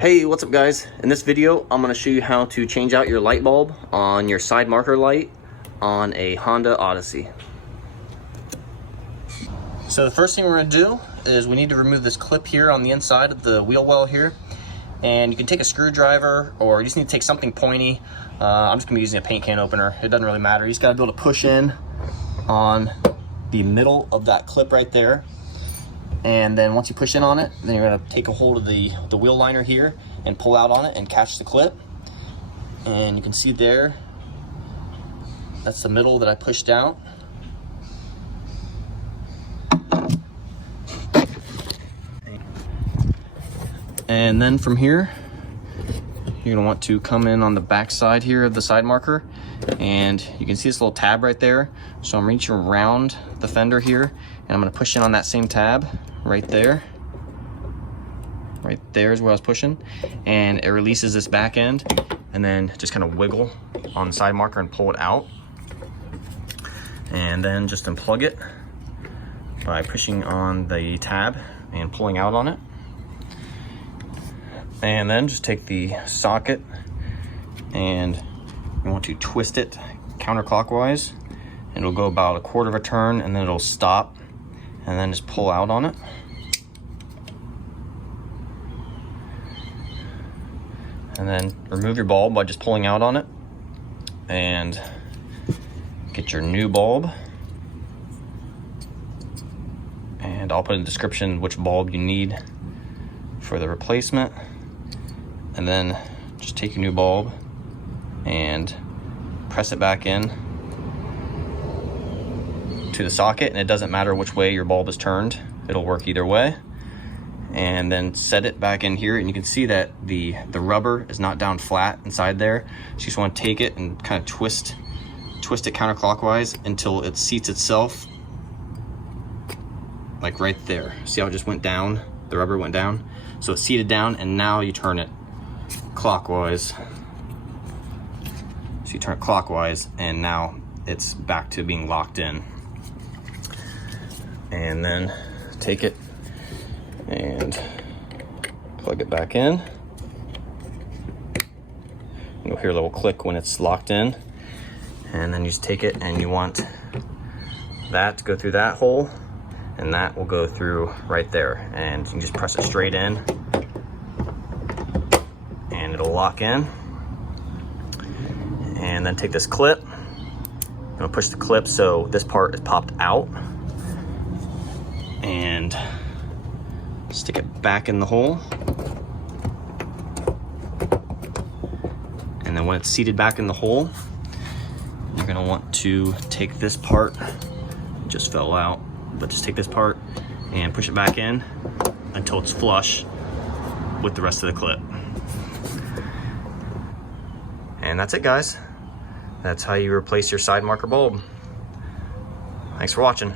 Hey, what's up guys? In this video, I'm going to show you how to change out your light bulb on your side marker light on a Honda Odyssey. So the first thing we're going to do is we need to remove this clip here on the inside of the wheel well here. And you can take a screwdriver or you just need to take something pointy. I'm just going to be using a paint can opener. It doesn't really matter. You just got to be able to push in on the middle of that clip right there. And then once you push in on it, then you're going to take a hold of the wheel liner here and pull out on it and catch the clip. And you can see there, that's the middle that I pushed out. And then from here, you're going to want to come in on the back side here of the side marker. And you can see this little tab right there. So I'm reaching around the fender here and I'm going to push in on that same tab right there. Right there is where I was pushing, and it releases this back end, and then just kind of wiggle on the side marker and pull it out, and then just unplug it by pushing on the tab and pulling out on it. And then just take the socket and you want to twist it counterclockwise, and it'll go about a quarter of a turn and then it'll stop, and then just pull out on it. And then remove your bulb by just pulling out on it, and get your new bulb. And I'll put in the description which bulb you need for the replacement. And then just take your new bulb and press it back in to the socket, and it doesn't matter which way your bulb is turned, it'll work either way. And then set it back in here, and you can see that the rubber is not down flat inside there. So you just want to take it and kind of twist it counterclockwise until it seats itself, like right there. See how it just went down? The rubber went down, so it's seated down, and now you turn it clockwise. So you turn it clockwise, and now it's back to being locked in. And then take it and plug it back in. You'll hear a little click when it's locked in. And then you just take it, and you want that to go through that hole, and that will go through right there. And you can just press it straight in, and it'll lock in. And then take this clip. I'm gonna push the clip so this part is popped out, and stick it back in the hole. And then when it's seated back in the hole, you're gonna want to take this part, it just fell out, but just take this part and push it back in until it's flush with the rest of the clip. And that's it, guys. That's how you replace your side marker bulb. Thanks for watching.